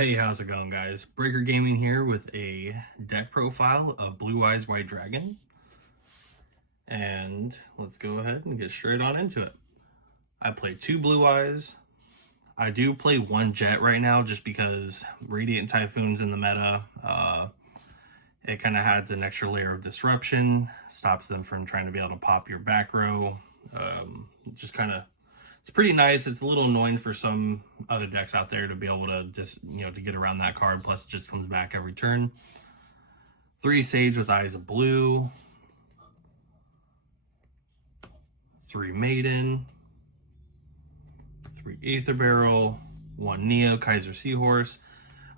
Hey, how's it going, guys? Breaker Gaming here with a deck profile of Blue Eyes White Dragon. And let's go ahead and get straight on into it. I play 2 Blue Eyes. I do play 1 Jet right now just because Radiant Typhoon's in the meta. It kind of adds an extra layer of disruption, stops them from trying to be able to pop your back row. Just kind of, it's pretty nice. It's a little annoying for some other decks out there to be able to just, to get around that card. Plus, it just comes back every turn. 3 Sage with Eyes of Blue. 3 Maiden. 3 Aether Barrel. 1 Neo, Kaiser Seahorse.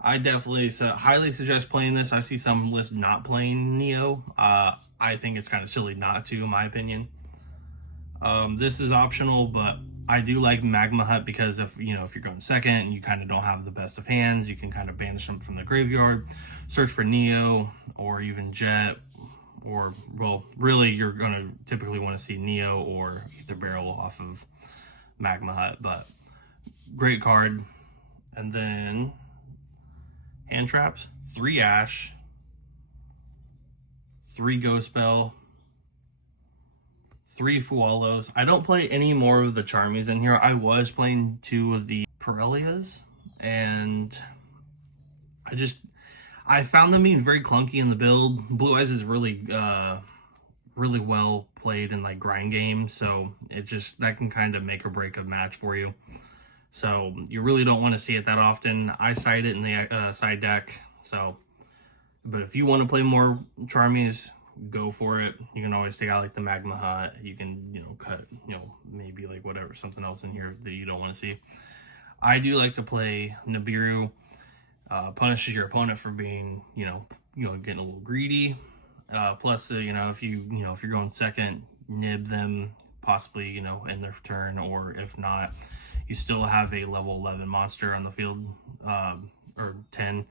I definitely highly suggest playing this. I see some lists not playing Neo. I think it's kind of silly not to, in my opinion. This is optional, but I do like Magma Hut because if you're going second and you kind of don't have the best of hands, you can kind of banish them from the graveyard, search for Neo or even Jet, or well, really you're going to typically want to see Neo or Aether Barrel off of Magma Hut, but great card. And then hand traps, 3 Ash, 3 Ghost Spell, 3 Fualos. I don't play any more of the Charmies in here. I was playing 2 of the Pirellias, and I found them being very clunky in the build. Blue Eyes is really really well played in like grind games, so that can kind of make or break a match for you. So you really don't want to see it that often. I side it in the side deck. So, but if you want to play more Charmies, go for it. You can always take out like the Magma Hut. You can, cut, maybe like whatever, something else in here that you don't want to see. I do like to play Nibiru. Punishes your opponent for being, getting a little greedy. Plus, if you're going second, nib them possibly, in their turn, or if not, you still have a level 11 monster on the field, or 10.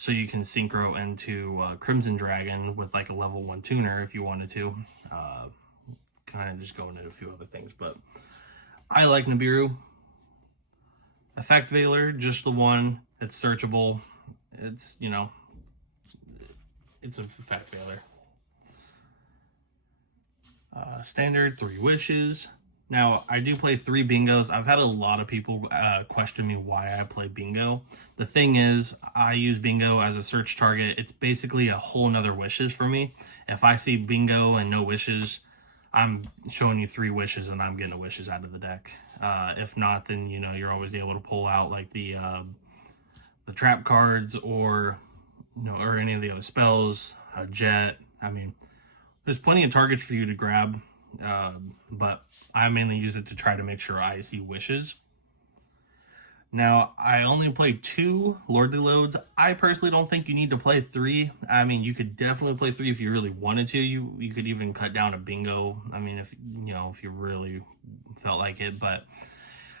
So you can synchro into Crimson Dragon with like a level 1 tuner if you wanted to. Kind of just going into a few other things, but I like Nibiru. Effect Veiler, just the one. It's searchable. It's, it's a Effect Veiler. Standard, 3 Wishes. Now, I do play 3 bingos. I've had a lot of people question me why I play bingo. The thing is, I use bingo as a search target. It's basically a whole nother wishes for me. If I see bingo and no wishes, I'm showing you 3 wishes and I'm getting a wishes out of the deck. If not, then, you're always able to pull out like the trap cards or, or any of the other spells, a jet. I mean, there's plenty of targets for you to grab. But I mainly use it to try to make sure I see wishes. Now, I only played 2 Lordly Loads. I personally don't think you need to play 3. I mean, you could definitely play 3 if you really wanted to. You could even cut down a bingo. I mean, if you really felt like it. But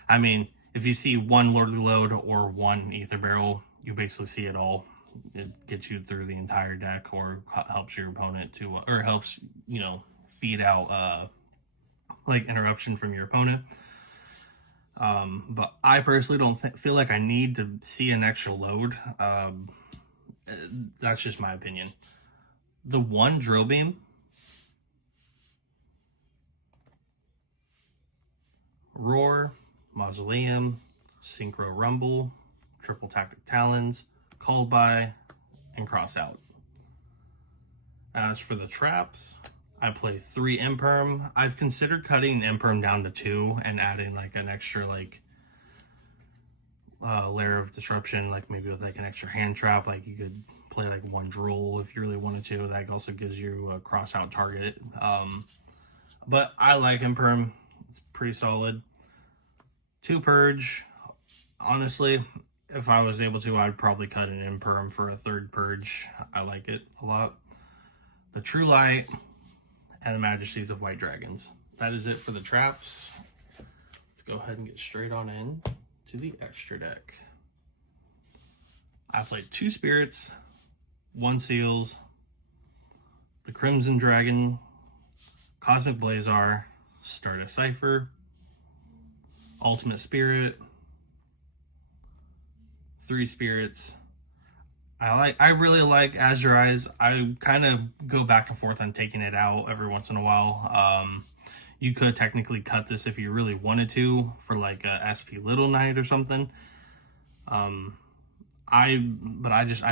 I mean, if you see 1 Lordly Load or 1 Aether Barrel, you basically see it all. It gets you through the entire deck, or helps your opponent to, or helps feed out like interruption from your opponent. But I personally don't feel like I need to see an extra load. That's just my opinion. The 1 Drill Beam, Roar, Mausoleum, Synchro Rumble, Triple Tactic Talons, Called By, and Cross Out. As for the traps, I play 3 Imperm. I've considered cutting Imperm down to 2 and adding like an extra layer of disruption, like maybe with like an extra hand trap. Like you could play like 1 Droll if you really wanted to. That also gives you a cross out target. But I like Imperm. It's pretty solid. 2 Purge. Honestly, if I was able to, I'd probably cut an Imperm for a 3rd Purge. I like it a lot. The True Light, and the Majesties of White Dragons. That is it for the traps. Let's go ahead and get straight on in to the extra deck. I played 2 Spirits, 1 Seals, the Crimson Dragon, Cosmic Blazar, Stardust Cipher, Ultimate Spirit, 3 spirits. I really like As Your Eyes. I kind of go back and forth on taking it out every once in a while. You could technically cut this if you really wanted to for like a SP Little Knight or something. I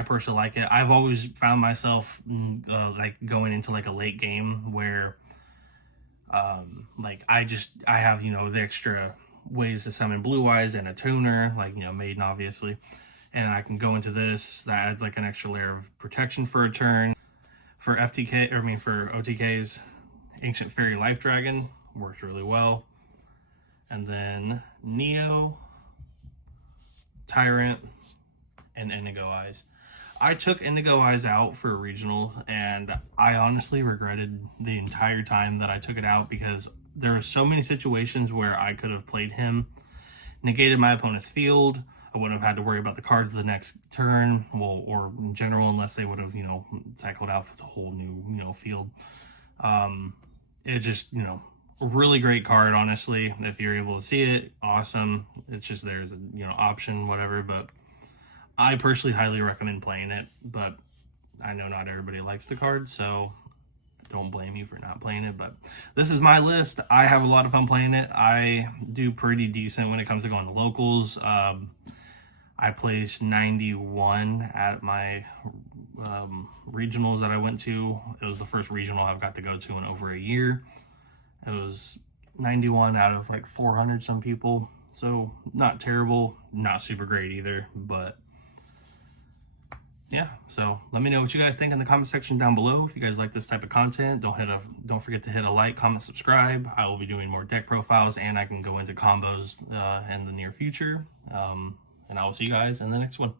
personally like it. I've always found myself like going into like a late game where like I have, you know, the extra ways to summon Blue Eyes and a tuner, like, you know, Maiden obviously, and I can go into this. That adds like an extra layer of protection for a turn. For FTK, or I mean for OTKs, Ancient Fairy Life Dragon works really well. And then Neo, Tyrant, and Indigo Eyes. I took Indigo Eyes out for a regional, and I honestly regretted the entire time that I took it out, because there were so many situations where I could have played him, negated my opponent's field. I wouldn't have had to worry about the cards the next turn, well, or in general, unless they would have, you know, cycled out with a whole new, you know, field. It just, you know, a really great card, honestly. If you're able to see it, awesome. It's just there's a, you know, option, whatever, but I personally highly recommend playing it, but I know not everybody likes the card, so don't blame you for not playing it. But this is my list. I have a lot of fun playing it. I do pretty decent when it comes to going to locals. I placed 91 at my regionals that I went to. It was the first regional I've got to go to in over a year. It was 91 out of like 400 some people. So not terrible, not super great either, but yeah. So let me know what you guys think in the comment section down below. If you guys like this type of content, don't forget to hit a like, comment, subscribe. I will be doing more deck profiles, and I can go into combos in the near future. And I will see you guys in the next one.